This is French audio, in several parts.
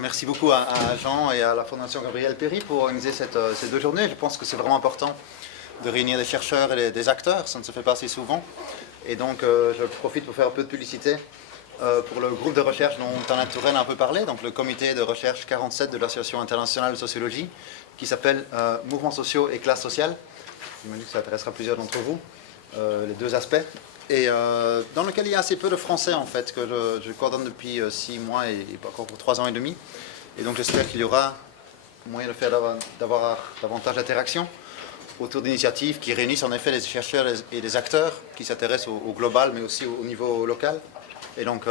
Merci beaucoup à Jean et à la Fondation Gabriel Péry pour organiser ces deux journées. Je pense que c'est vraiment important de réunir des chercheurs et des acteurs, ça ne se fait pas assez souvent. Et donc, je profite pour faire un peu de publicité pour le groupe de recherche dont Anna Touraine a un peu parlé, donc le comité de recherche 47 de l'Association internationale de sociologie, qui s'appelle Mouvements sociaux et classes sociales. J'imagine que ça intéressera plusieurs d'entre vous, les deux aspects. Et dans lequel il y a assez peu de français en fait, que je coordonne depuis 6 mois et pas encore pour 3 ans et demi. Et donc j'espère qu'il y aura moyen de faire d'avoir davantage d'interactions autour d'initiatives qui réunissent en effet les chercheurs et les acteurs qui s'intéressent au global mais aussi au niveau local. Et donc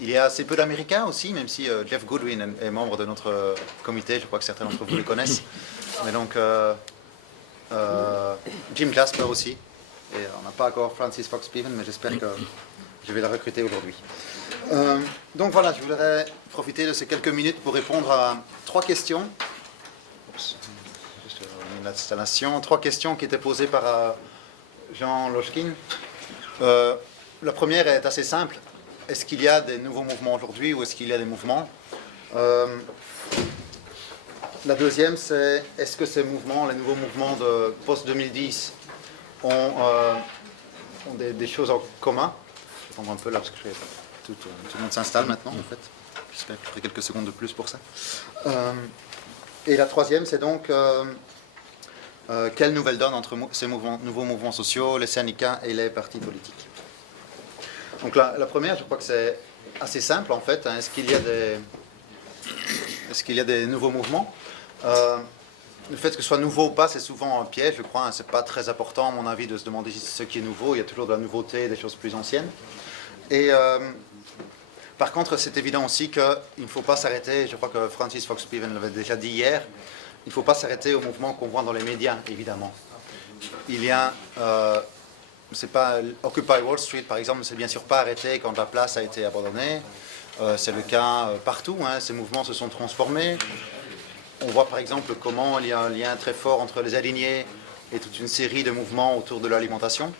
il y a assez peu d'Américains aussi, même si Jeff Goodwin est membre de notre comité, je crois que certains d'entre vous le connaissent. Mais donc Jim Jasper aussi. Et on n'a pas encore Francis Fox-Piven, mais j'espère que je vais la recruter aujourd'hui. Donc voilà, je voudrais profiter de ces quelques minutes pour répondre à 3 questions. Oups, juste l'installation. 3 questions qui étaient posées par Jean Lochkin. La première est assez simple. Est-ce qu'il y a des nouveaux mouvements aujourd'hui ou est-ce qu'il y a des mouvements? La deuxième, c'est est-ce que ces mouvements, les nouveaux mouvements de post-2010, ont des choses en commun? Je vais prendre un peu là parce que tout le monde s'installe maintenant en fait. J'espère que je ferai quelques secondes de plus pour ça. Et la troisième, c'est donc quelle nouvelle donne entre ces nouveaux mouvements sociaux, les syndicats et les partis politiques? Donc la première, je crois que c'est assez simple en fait. Est-ce qu'il y a des nouveaux mouvements? Le fait que ce soit nouveau ou pas, c'est souvent un piège, je crois. C'est pas très important, à mon avis, de se demander ce qui est nouveau. Il y a toujours de la nouveauté, des choses plus anciennes. Et par contre, c'est évident aussi qu'il ne faut pas s'arrêter. Je crois que Francis Fox-Piven l'avait déjà dit hier. Il ne faut pas s'arrêter au mouvement qu'on voit dans les médias, évidemment. Il y a, c'est pas Occupy Wall Street, par exemple, ne s'est bien sûr pas arrêté quand la place a été abandonnée. C'est le cas partout. Ces mouvements se sont transformés. On voit par exemple comment il y a un lien très fort entre les alignés et toute une série de mouvements autour de l'alimentation.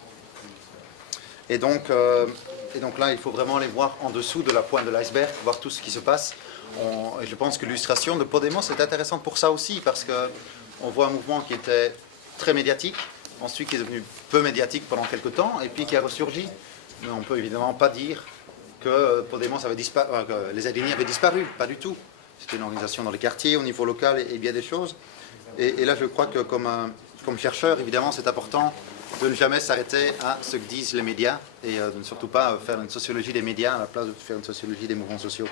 Et donc là, il faut vraiment les voir en dessous de la pointe de l'iceberg, voir tout ce qui se passe. Et je pense que l'illustration de Podemos est intéressante pour ça aussi, parce qu'on voit un mouvement qui était très médiatique, ensuite qui est devenu peu médiatique pendant quelques temps, et puis qui a ressurgi. Mais on ne peut évidemment pas dire que Podemos avait disparu, que les alignés avaient disparu, pas du tout. C'était une organisation dans les quartiers, au niveau local et bien des choses. Et là, je crois que comme chercheur, évidemment, c'est important de ne jamais s'arrêter à ce que disent les médias et de ne surtout pas faire une sociologie des médias à la place de faire une sociologie des mouvements sociaux.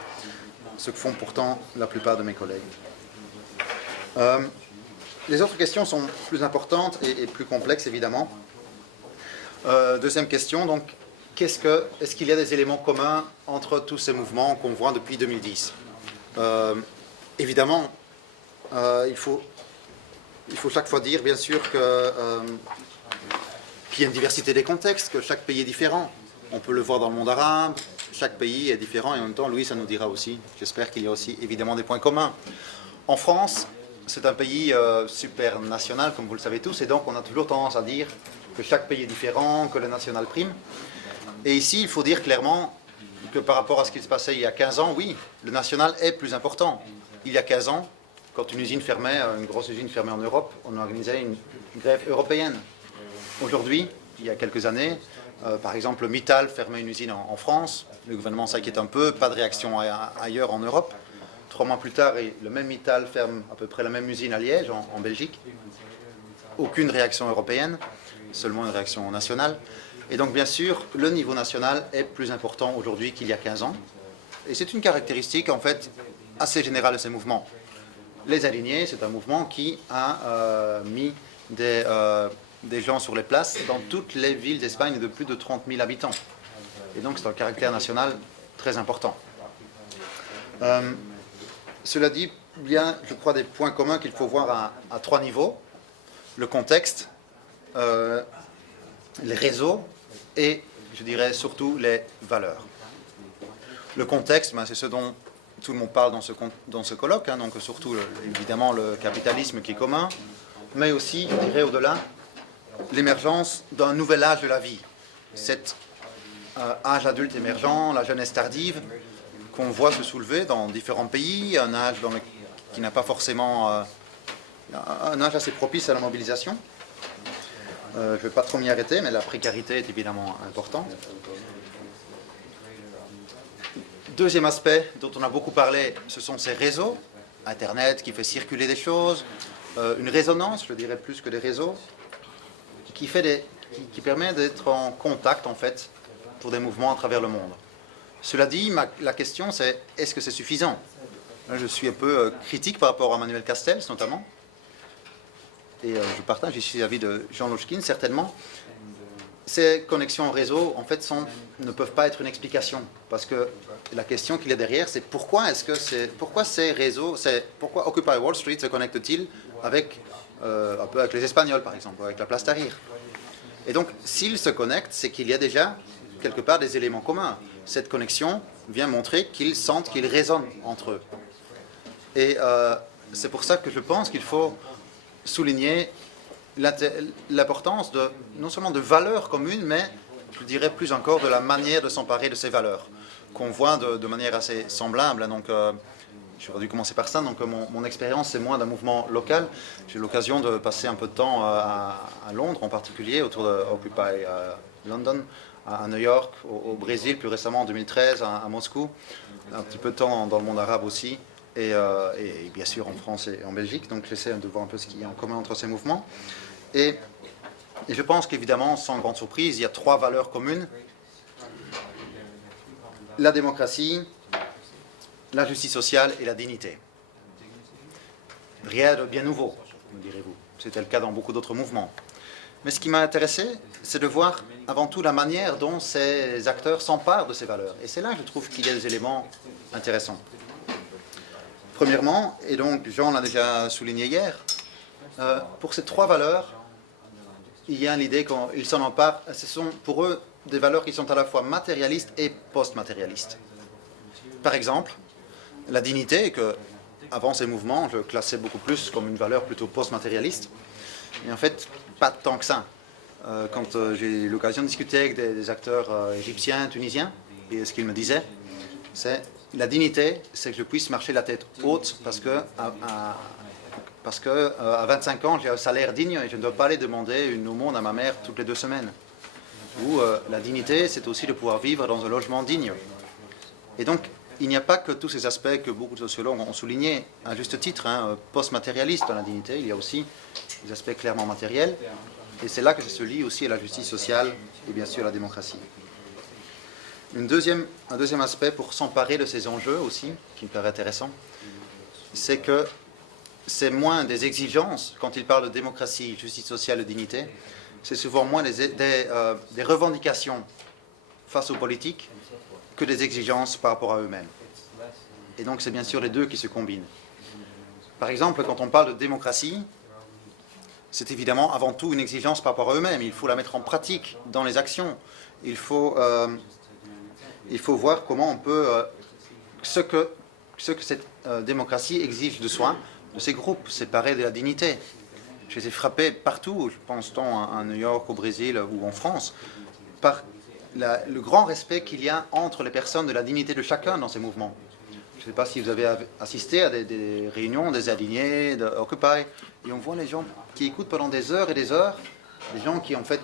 Ce que font pourtant la plupart de mes collègues. Les autres questions sont plus importantes et plus complexes, évidemment. Deuxième question, donc, est-ce qu'il y a des éléments communs entre tous ces mouvements qu'on voit depuis 2010 ? Évidemment, il faut chaque fois dire, bien sûr, qu'il y a une diversité des contextes, que chaque pays est différent. On peut le voir dans le monde arabe, chaque pays est différent, et en même temps, Louis, ça nous dira aussi, j'espère qu'il y a aussi évidemment des points communs. En France, c'est un pays super national, comme vous le savez tous, et donc on a toujours tendance à dire que chaque pays est différent, que le national prime. Et ici, il faut dire clairement que par rapport à ce qui se passait il y a 15 ans, oui, le national est plus important. Il y a 15 ans, quand une usine fermait, une grosse usine fermait en Europe, on organisait une grève européenne. Aujourd'hui, il y a quelques années, par exemple, Mittal fermait une usine en France, le gouvernement s'inquiète un peu, pas de réaction ailleurs en Europe. 3 mois plus tard, le même Mittal ferme à peu près la même usine à Liège, en Belgique. Aucune réaction européenne, seulement une réaction nationale. Et donc, bien sûr, le niveau national est plus important aujourd'hui qu'il y a 15 ans. Et c'est une caractéristique, en fait, assez générale de ces mouvements. Les alignés, c'est un mouvement qui a mis des gens sur les places dans toutes les villes d'Espagne de plus de 30 000 habitants. Et donc, c'est un caractère national très important. Cela dit, il y a, je crois, des points communs qu'il faut voir à 3 niveaux. Le contexte, les réseaux, et, je dirais, surtout les valeurs. Le contexte, c'est ce dont tout le monde parle dans ce colloque, donc surtout, évidemment, le capitalisme qui est commun, mais aussi, je dirais, au-delà, l'émergence d'un nouvel âge de la vie. Cet âge adulte émergent, la jeunesse tardive, qu'on voit se soulever dans différents pays, un âge qui n'a pas forcément un âge assez propice à la mobilisation. Je ne vais pas trop m'y arrêter, mais la précarité est évidemment importante. Deuxième aspect dont on a beaucoup parlé, ce sont ces réseaux. Internet qui fait circuler des choses, une résonance, je dirais plus que des réseaux, qui permet d'être en contact en fait pour des mouvements à travers le monde. Cela dit, la question c'est, est-ce que c'est suffisant? Je suis un peu critique par rapport à Manuel Castells notamment, et je partage ici l'avis de Jean Lochkin certainement. Ces connexions en réseau en fait ne peuvent pas être une explication, parce que la question qu'il y a derrière c'est pourquoi ces réseaux, pourquoi Occupy Wall Street se connecte-t-il avec un peu avec les Espagnols par exemple, avec la Place Tahrir. Et donc s'ils se connectent, c'est qu'il y a déjà quelque part des éléments communs. Cette connexion vient montrer qu'ils sentent qu'ils résonnent entre eux. Et c'est pour ça que je pense qu'il faut souligner l'importance non seulement de valeurs communes, mais je dirais plus encore de la manière de s'emparer de ces valeurs, qu'on voit de manière assez semblable. Donc, j'aurais dû commencer par ça. Donc, mon expérience, c'est moins d'un mouvement local. J'ai eu l'occasion de passer un peu de temps à Londres, en particulier, autour de Occupy London, à New York, au Brésil, plus récemment en 2013, à Moscou, un petit peu de temps dans le monde arabe aussi. Et bien sûr en France et en Belgique. Donc j'essaie de voir un peu ce qu'il y a en commun entre ces mouvements. Et je pense qu'évidemment, sans grande surprise, il y a trois valeurs communes. La démocratie, la justice sociale et la dignité. Rien de bien nouveau, me direz-vous. C'était le cas dans beaucoup d'autres mouvements. Mais ce qui m'a intéressé, c'est de voir avant tout la manière dont ces acteurs s'emparent de ces valeurs. Et c'est là que je trouve qu'il y a des éléments intéressants. Premièrement, et donc Jean l'a déjà souligné hier, pour ces trois valeurs, il y a l'idée qu'ils s'en emparent. Ce sont pour eux des valeurs qui sont à la fois matérialistes et post-matérialistes. Par exemple, la dignité, que avant ces mouvements, je classais beaucoup plus comme une valeur plutôt post-matérialiste, mais en fait, pas tant que ça. Quand j'ai eu l'occasion de discuter avec des acteurs égyptiens, tunisiens, et ce qu'ils me disaient, c'est la dignité, c'est que je puisse marcher la tête haute parce que à 25 ans, j'ai un salaire digne et je ne dois pas aller demander une aumône à ma mère toutes les 2 semaines. Ou la dignité, c'est aussi de pouvoir vivre dans un logement digne. Et donc, il n'y a pas que tous ces aspects que beaucoup de sociologues ont soulignés, à juste titre, post-matérialistes dans la dignité, il y a aussi des aspects clairement matériels. Et c'est là que ça se lie aussi à la justice sociale et bien sûr à la démocratie. Un deuxième aspect pour s'emparer de ces enjeux aussi, qui me paraît intéressant, c'est que c'est moins des exigences, quand ils parlent de démocratie, justice sociale et dignité, c'est souvent moins des revendications face aux politiques que des exigences par rapport à eux-mêmes. Et donc c'est bien sûr les deux qui se combinent. Par exemple, quand on parle de démocratie, c'est évidemment avant tout une exigence par rapport à eux-mêmes. Il faut la mettre en pratique dans les actions. Il faut voir comment on peut... ce que cette démocratie exige de soi, de ces groupes séparés de la dignité. J'ai été frappé partout, je pense tant à New York, au Brésil ou en France, par le grand respect qu'il y a entre les personnes de la dignité de chacun dans ces mouvements. Je ne sais pas si vous avez assisté à des réunions des alignés, de Occupy, et on voit les gens qui écoutent pendant des heures et des heures, des gens qui en fait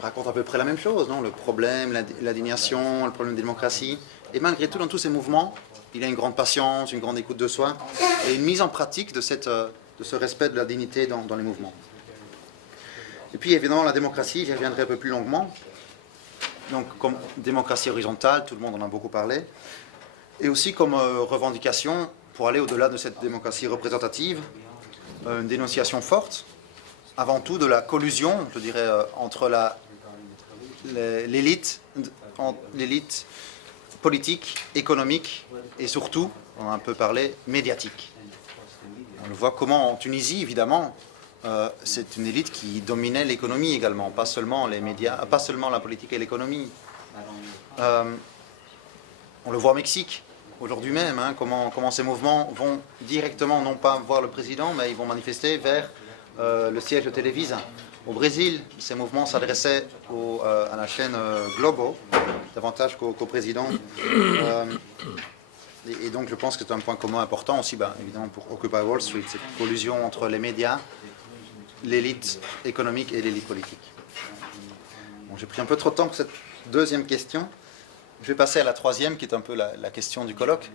racontent à peu près la même chose, non? Le problème, l'indignation, le problème de démocratie. Et malgré tout, dans tous ces mouvements, il y a une grande patience, une grande écoute de soi, et une mise en pratique de ce respect de la dignité dans les mouvements. Et puis évidemment la démocratie, j'y reviendrai un peu plus longuement. Donc comme démocratie horizontale, tout le monde en a beaucoup parlé, et aussi comme revendication, pour aller au-delà de cette démocratie représentative, une dénonciation forte, avant tout de la collusion, je dirais, entre l'élite politique, économique, et surtout, on a un peu parlé, médiatique. On le voit comment en Tunisie, évidemment, c'est une élite qui dominait l'économie également, pas seulement les médias, pas seulement la politique et l'économie. On le voit au Mexique, aujourd'hui même, comment ces mouvements vont directement, non pas voir le président, mais ils vont manifester vers le siège de Televisa. Au Brésil, ces mouvements s'adressaient à la chaîne Globo, davantage qu'au président. Et donc je pense que c'est un point commun important aussi, évidemment pour Occupy Wall Street, cette collusion entre les médias, l'élite économique et l'élite politique. Bon, j'ai pris un peu trop de temps pour cette deuxième question. Je vais passer à la troisième, qui est un peu la question du colloque.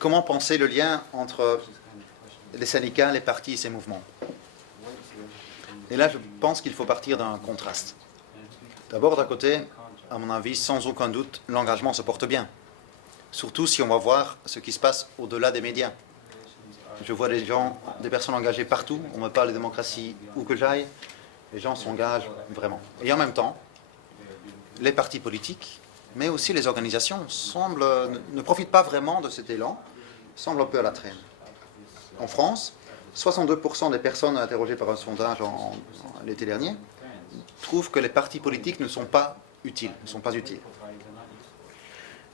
Comment penser le lien entre les syndicats, les partis et ces mouvements? Et là, je pense qu'il faut partir d'un contraste. D'abord, d'un côté, à mon avis, sans aucun doute, l'engagement se porte bien. Surtout si on va voir ce qui se passe au-delà des médias. Je vois des personnes engagées partout. On me parle de démocratie où que j'aille. Les gens s'engagent vraiment. Et en même temps, les partis politiques, mais aussi les organisations, ne profitent pas vraiment de cet élan, semblent un peu à la traîne. En France, 62% des personnes interrogées par un sondage l'été dernier trouvent que les partis politiques ne sont pas utiles.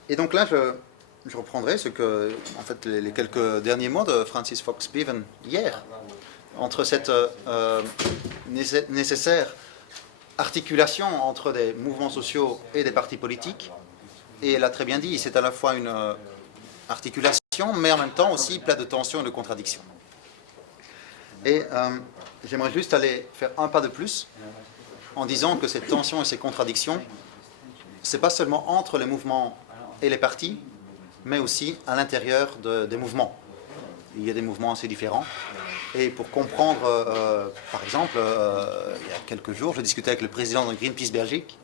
Et donc là, je reprendrai les quelques derniers mots de Francis Fox Bevan hier, entre cette nécessaire articulation entre des mouvements sociaux et des partis politiques. Et elle a très bien dit, c'est à la fois une articulation, mais en même temps aussi plein de tensions et de contradictions. Et j'aimerais juste aller faire un pas de plus en disant que ces tensions et ces contradictions, c'est pas seulement entre les mouvements et les partis, mais aussi à l'intérieur des mouvements. Il y a des mouvements assez différents. Et pour comprendre, par exemple, il y a quelques jours, je discutais avec le président de Greenpeace Belgique,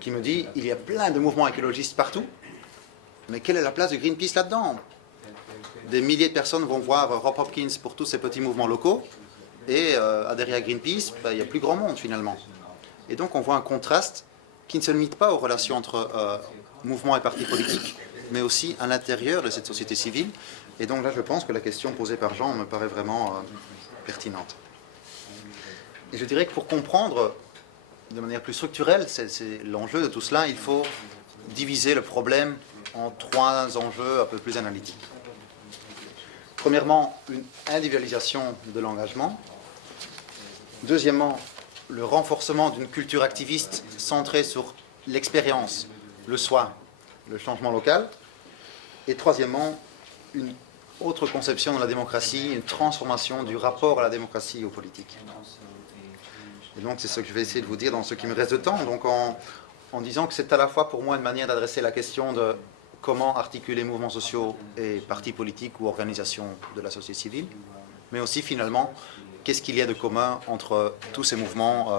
qui me dit il y a plein de mouvements écologistes partout, mais quelle est la place de Greenpeace là-dedans? Des milliers de personnes vont voir Rob Hopkins pour tous ces petits mouvements locaux, et adhérer à Greenpeace, il n'y a plus grand monde finalement. Et donc on voit un contraste qui ne se limite pas aux relations entre mouvements et partis politiques, mais aussi à l'intérieur de cette société civile. Et donc là, je pense que la question posée par Jean me paraît vraiment pertinente. Et je dirais que pour comprendre de manière plus structurelle, c'est l'enjeu de tout cela, il faut diviser le problème en trois enjeux un peu plus analytiques. Premièrement, une individualisation de l'engagement. Deuxièmement, le renforcement d'une culture activiste centrée sur l'expérience, le soi, le changement local. Et troisièmement, une autre conception de la démocratie, une transformation du rapport à la démocratie et aux politiques. Et donc c'est ce que je vais essayer de vous dire dans ce qui me reste de temps, donc en disant que c'est à la fois pour moi une manière d'adresser la question de comment articuler mouvements sociaux et partis politiques ou organisations de la société civile, mais aussi finalement, qu'est-ce qu'il y a de commun entre tous ces mouvements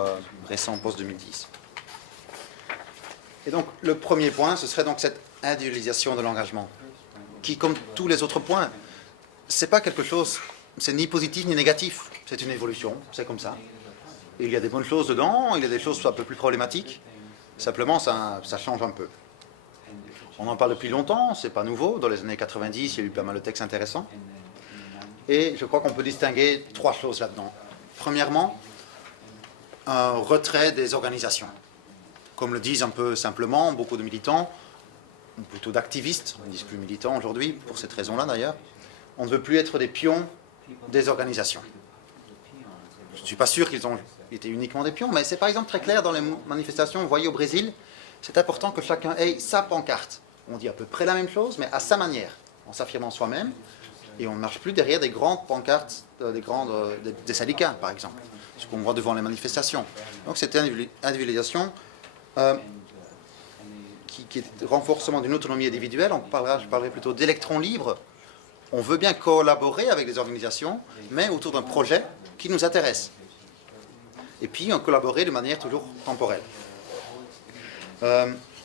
récents post-2010. Et donc le premier point, ce serait donc cette individualisation de l'engagement, qui, comme tous les autres points, c'est pas quelque chose, c'est ni positif ni négatif, c'est une évolution, c'est comme ça. Et il y a des bonnes choses dedans, il y a des choses un peu plus problématiques, simplement ça change un peu. On en parle depuis longtemps, c'est pas nouveau, dans les années 90, il y a eu pas mal de textes intéressants. Et je crois qu'on peut distinguer trois choses là-dedans. Premièrement, un retrait des organisations. Comme le disent un peu simplement beaucoup de militants, ou plutôt d'activistes, on ne dit plus militants aujourd'hui, pour cette raison-là d'ailleurs, on ne veut plus être des pions des organisations. Je ne suis pas sûr qu'ils ont été uniquement des pions, mais c'est par exemple très clair dans les manifestations, vous voyez au Brésil, c'est important que chacun ait sa pancarte. On dit à peu près la même chose, mais à sa manière, en s'affirmant soi-même, et on ne marche plus derrière des grandes pancartes, des syndicats par exemple, ce qu'on voit devant les manifestations. Donc cette individualisation qui est renforcement d'une autonomie individuelle, je parlerai plutôt d'électrons libres. On veut bien collaborer avec des organisations, mais autour d'un projet qui nous intéresse. Et puis, on collaborer de manière toujours temporelle.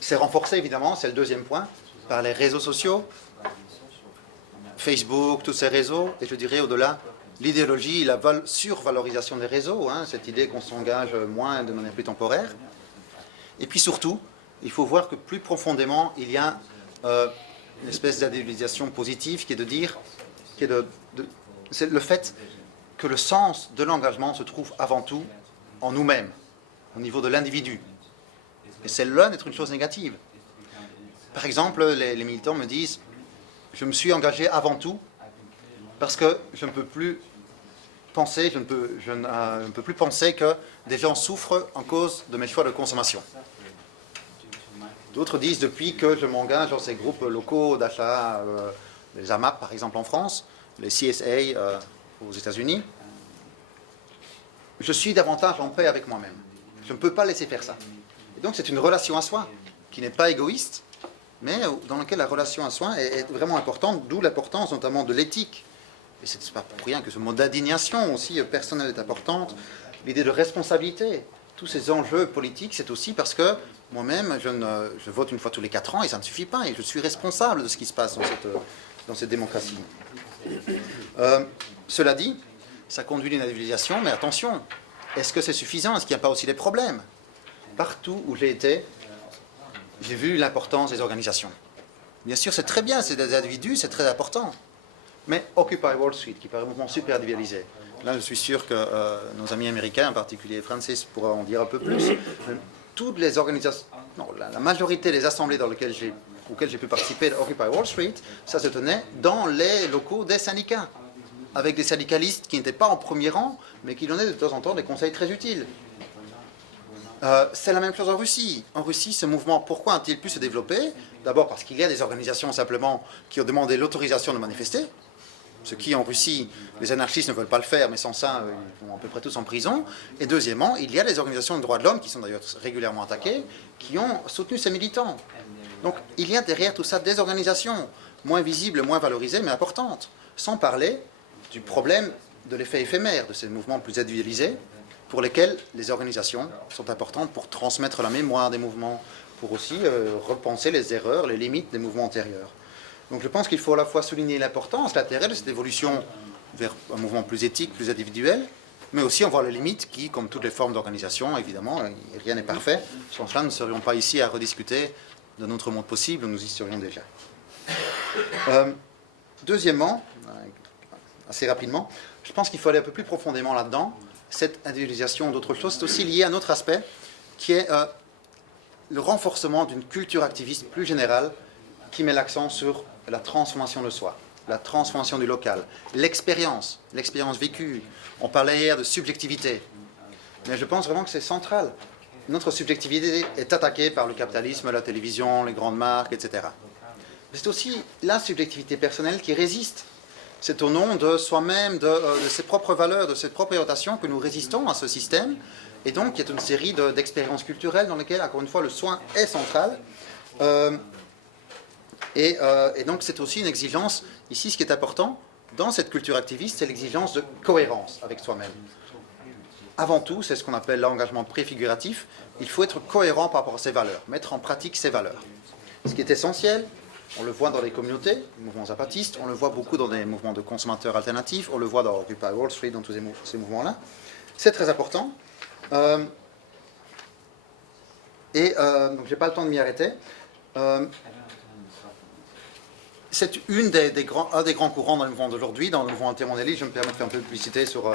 C'est renforcé, évidemment, c'est le deuxième point, par les réseaux sociaux, Facebook, tous ces réseaux, et je dirais au-delà, l'idéologie, la survalorisation des réseaux, cette idée qu'on s'engage moins de manière plus temporaire. Et puis surtout, il faut voir que plus profondément, il y a une espèce d'individualisation positive qui est de dire, c'est le fait que le sens de l'engagement se trouve avant tout en nous-mêmes, au niveau de l'individu. Et c'est loin d'être une chose négative. Par exemple, les militants me disent, je me suis engagé avant tout parce que je ne peux plus penser, je ne peux plus penser que des gens souffrent en cause de mes choix de consommation. D'autres disent, depuis que je m'engage dans ces groupes locaux d'achat les AMAP par exemple en France, les CSA aux États-Unis, je suis davantage en paix avec moi-même. Je ne peux pas laisser faire ça. Et donc c'est une relation à soi qui n'est pas égoïste, mais dans laquelle la relation à soi est vraiment importante, d'où l'importance notamment de l'éthique. Et ce n'est pas pour rien que ce mot d'indignation aussi personnelle est importante, l'idée de responsabilité. Tous ces enjeux politiques, c'est aussi parce que moi-même, je vote une fois tous les 4 ans et ça ne suffit pas, et je suis responsable de ce qui se passe dans cette démocratie. Cela dit, ça conduit à une individualisation, mais attention, est-ce que c'est suffisant? Est-ce qu'il n'y a pas aussi des problèmes? Partout où j'ai été, j'ai vu l'importance des organisations. Bien sûr, c'est très bien, c'est des individus, c'est très important. Mais Occupy Wall Street, qui paraît un mouvement super individualisé, là je suis sûr que nos amis américains, en particulier Francis, pourra en dire un peu plus. Toutes les organisations, non, la majorité des assemblées auxquelles j'ai pu participer d'Occupy Wall Street, ça se tenait dans les locaux des syndicats, avec des syndicalistes qui n'étaient pas en premier rang, mais qui donnaient de temps en temps des conseils très utiles. C'est la même chose en Russie. En Russie, ce mouvement, pourquoi a-t-il pu se développer? D'abord parce qu'il y a des organisations simplement qui ont demandé l'autorisation de manifester, ce qui en Russie, les anarchistes ne veulent pas le faire, mais sans ça, ils vont à peu près tous en prison. Et deuxièmement, il y a des organisations de droits de l'homme, qui sont d'ailleurs régulièrement attaquées, qui ont soutenu ces militants. Donc il y a derrière tout ça des organisations, moins visibles, moins valorisées, mais importantes. Sans parler du problème de l'effet éphémère de ces mouvements plus individualisés, pour lesquels les organisations sont importantes pour transmettre la mémoire des mouvements, pour aussi repenser les erreurs, les limites des mouvements antérieurs. Donc je pense qu'il faut à la fois souligner l'importance, l'intérêt de cette évolution vers un mouvement plus éthique, plus individuel, mais aussi en voir les limites qui, comme toutes les formes d'organisation, évidemment, rien n'est parfait. Sans cela, nous ne serions pas ici à rediscuter de notre monde possible, nous y serions déjà. Deuxièmement, assez rapidement, je pense qu'il faut aller un peu plus profondément là-dedans. Cette individualisation d'autres choses, c'est aussi lié à un autre aspect, qui est le renforcement d'une culture activiste plus générale, qui met l'accent sur la transformation de soi, la transformation du local, l'expérience vécue. On parlait hier de subjectivité, mais je pense vraiment que c'est central. Notre subjectivité est attaquée par le capitalisme, la télévision, les grandes marques, etc. C'est aussi la subjectivité personnelle qui résiste. C'est au nom de soi-même, de ses propres valeurs, de ses propres orientations que nous résistons à ce système. Et donc, il y a une série d'expériences culturelles dans lesquelles, encore une fois, le soin est central. Et donc, c'est aussi une exigence. Ici, ce qui est important dans cette culture activiste, c'est l'exigence de cohérence avec soi-même. Avant tout, c'est ce qu'on appelle l'engagement préfiguratif. Il faut être cohérent par rapport à ses valeurs, mettre en pratique ses valeurs. Ce qui est essentiel, on le voit dans les communautés, les mouvements zapatistes, on le voit beaucoup dans des mouvements de consommateurs alternatifs, on le voit dans Occupy Wall Street, dans tous ces mouvements-là. C'est très important. Donc, je n'ai pas le temps de m'y arrêter. C'est un des grands courants dans le mouvement d'aujourd'hui, dans le mouvement intermondialiste. Je me permets de faire un peu de publicité sur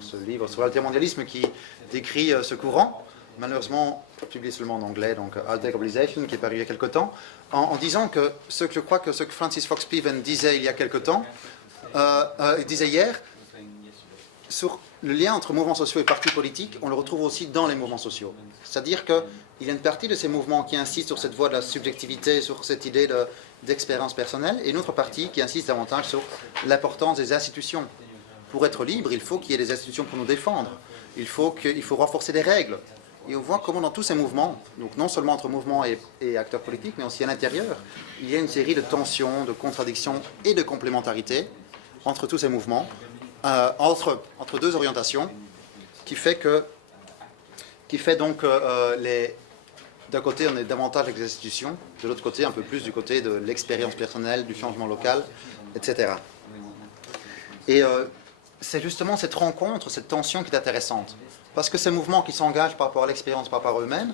ce livre sur l'altermondialisme qui décrit ce courant. Malheureusement, publié seulement en anglais, donc Alter Globalization, qui est paru il y a quelque temps, en disant que ce que Francis Fox Piven disait il y a quelque temps, disait hier, sur le lien entre mouvements sociaux et partis politiques, on le retrouve aussi dans les mouvements sociaux. C'est-à-dire qu'il y a une partie de ces mouvements qui insistent sur cette voie de la subjectivité, sur cette idée d'expérience personnelle, et une autre partie qui insiste davantage sur l'importance des institutions. Pour être libre, il faut qu'il y ait des institutions pour nous défendre. Il faut renforcer les règles. Et on voit comment dans tous ces mouvements, donc non seulement entre mouvements et acteurs politiques, mais aussi à l'intérieur, il y a une série de tensions, de contradictions et de complémentarités entre tous ces mouvements, entre deux orientations, qui fait donc d'un côté on est davantage avec les institutions, de l'autre côté un peu plus du côté de l'expérience personnelle, du changement local, etc. Et c'est justement cette rencontre, cette tension qui est intéressante. Parce que ces mouvements qui s'engagent par rapport à l'expérience, par rapport à eux-mêmes,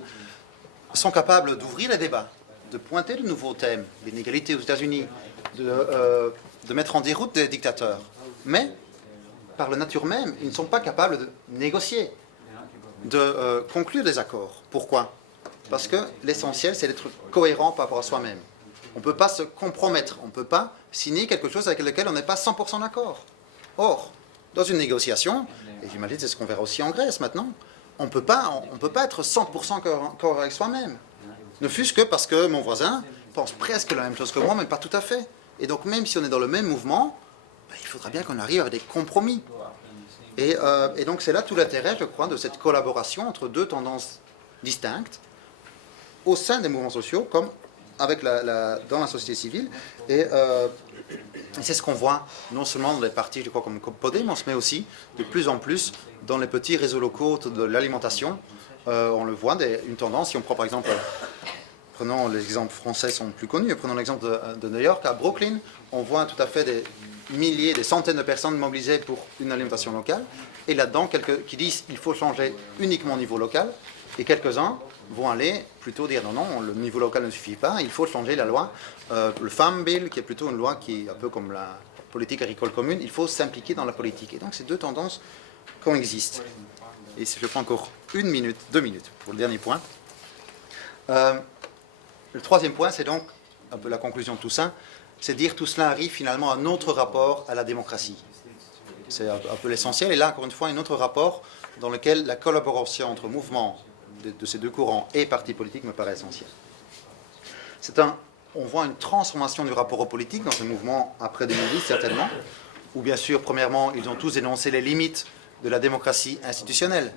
sont capables d'ouvrir les débats, de pointer de nouveaux thèmes, l'inégalité aux États-Unis, de mettre en déroute des dictateurs. Mais, par la nature même, ils ne sont pas capables de négocier, de conclure des accords. Pourquoi? Parce que l'essentiel, c'est d'être cohérent par rapport à soi-même. On ne peut pas se compromettre, on ne peut pas signer quelque chose avec lequel on n'est pas 100% d'accord. Or, dans une négociation, et j'imagine c'est ce qu'on verra aussi en Grèce maintenant, on ne peut pas être 100% cohérent avec soi-même. Ne fût-ce que parce que mon voisin pense presque la même chose que moi, mais pas tout à fait. Et donc même si on est dans le même mouvement, il faudra bien qu'on arrive à des compromis. Et donc c'est là tout l'intérêt, je crois, de cette collaboration entre deux tendances distinctes au sein des mouvements sociaux, comme avec dans la société civile. Et c'est ce qu'on voit non seulement dans les partis, je crois, comme Podemos, mais aussi de plus en plus dans les petits réseaux locaux de l'alimentation. On le voit, une tendance, si on prend par exemple, prenons les exemples français sont plus connus, prenons l'exemple de New York, à Brooklyn, on voit tout à fait des milliers, des centaines de personnes mobilisées pour une alimentation locale, et là-dedans, quelques qui disent qu'il faut changer uniquement au niveau local, et quelques-uns vont aller plutôt dire non, non, le niveau local ne suffit pas, il faut changer la loi, le Farm Bill, qui est plutôt une loi qui est un peu comme la politique agricole commune, il faut s'impliquer dans la politique. Et donc ces deux tendances coexistent. Et si je prends encore 2 minutes pour le dernier point. Le troisième point, c'est donc un peu la conclusion de tout ça, c'est dire tout cela arrive finalement à un autre rapport à la démocratie. C'est un peu l'essentiel. Et là, encore une fois, un autre rapport dans lequel la collaboration entre mouvements de ces deux courants et partis politiques me paraît essentielle. On voit une transformation du rapport aux politiques dans ce mouvement après 2010, certainement, où bien sûr, premièrement, ils ont tous énoncé les limites de la démocratie institutionnelle.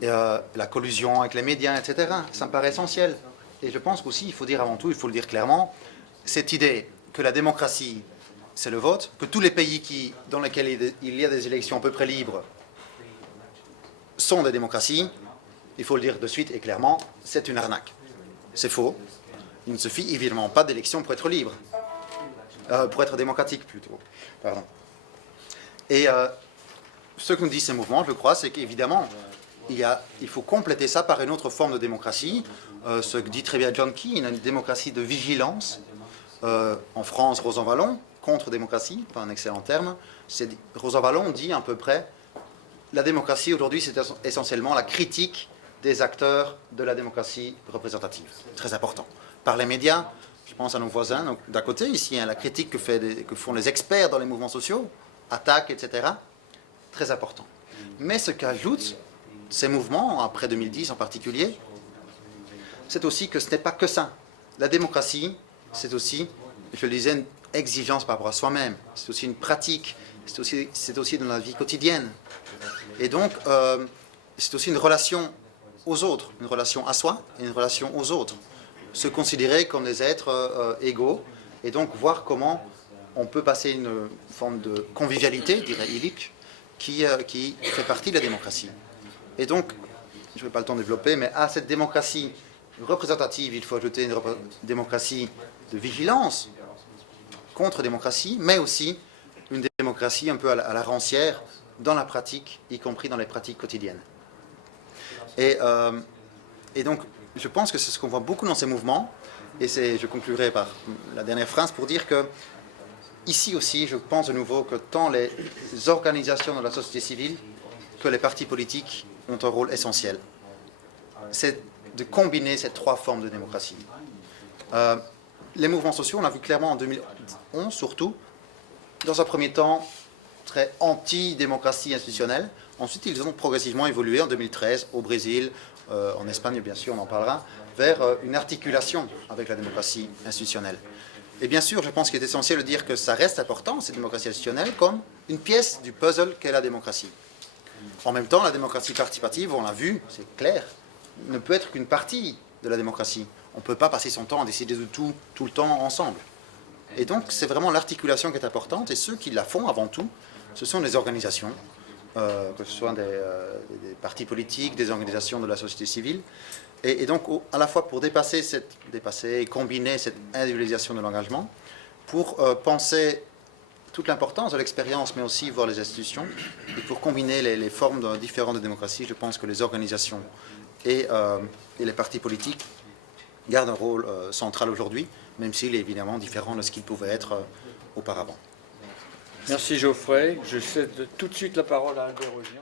Et, la collusion avec les médias, etc. Ça me paraît essentiel. Et je pense qu'aussi, il faut dire avant tout, il faut le dire clairement, cette idée que la démocratie, c'est le vote, que tous les pays dans lesquels il y a des élections à peu près libres sont des démocraties, il faut le dire de suite et clairement, c'est une arnaque. C'est faux. Il ne suffit évidemment pas d'élections pour être libre. Pour être démocratique, plutôt. Pardon. Et ce que nous dit ces mouvements, je crois, c'est qu'évidemment, il faut compléter ça par une autre forme de démocratie. Ce que dit très bien John Key, une démocratie de vigilance. En France, Rosan Vallon, contre-démocratie, pas un excellent terme. Rosan Vallon dit à peu près, la démocratie aujourd'hui, c'est essentiellement la critique des acteurs de la démocratie représentative. Très important. Par les médias, je pense à nos voisins d'à côté, ici, la critique que font les experts dans les mouvements sociaux, attaques, etc. Très important. Mais ce qu'ajoutent ces mouvements, après 2010 en particulier, c'est aussi que ce n'est pas que ça. La démocratie, c'est aussi, je le disais, une exigence par rapport à soi-même. C'est aussi une pratique. C'est aussi dans la vie quotidienne. Et donc, c'est aussi une relation aux autres, une relation à soi et une relation aux autres. Se considérer comme des êtres égaux et donc voir comment on peut passer une forme de convivialité, je dirais, idyllique, qui fait partie de la démocratie. Et donc, je n'ai pas le temps de développer, mais à cette démocratie représentative, il faut ajouter une démocratie de vigilance, contre-démocratie, mais aussi une démocratie un peu à la rancière dans la pratique, y compris dans les pratiques quotidiennes. Et donc, je pense que c'est ce qu'on voit beaucoup dans ces mouvements, et je conclurai par la dernière phrase pour dire que, ici aussi, je pense de nouveau que tant les organisations de la société civile que les partis politiques ont un rôle essentiel. C'est de combiner ces trois formes de démocratie. Les mouvements sociaux, on l'a vu clairement en 2011 surtout, dans un premier temps, très anti-démocratie institutionnelle. Ensuite, ils ont progressivement évolué en 2013 au Brésil, en Espagne bien sûr, on en parlera, vers une articulation avec la démocratie institutionnelle. Et bien sûr, je pense qu'il est essentiel de dire que ça reste important, cette démocratie institutionnelle, comme une pièce du puzzle qu'est la démocratie. En même temps, la démocratie participative, on l'a vu, c'est clair, ne peut être qu'une partie de la démocratie. On ne peut pas passer son temps à décider de tout le temps ensemble. Et donc, c'est vraiment l'articulation qui est importante, et ceux qui la font avant tout, ce sont les organisations, que ce soit des partis politiques, des organisations de la société civile. Et donc, à la fois pour dépasser et combiner cette individualisation de l'engagement, pour penser toute l'importance de l'expérience, mais aussi voir les institutions, et pour combiner les formes différentes de démocratie, je pense que les organisations et les partis politiques gardent un rôle central aujourd'hui, même s'il est évidemment différent de ce qu'il pouvait être auparavant. Merci Geoffrey. Je cède tout de suite la parole à Albert Rogier.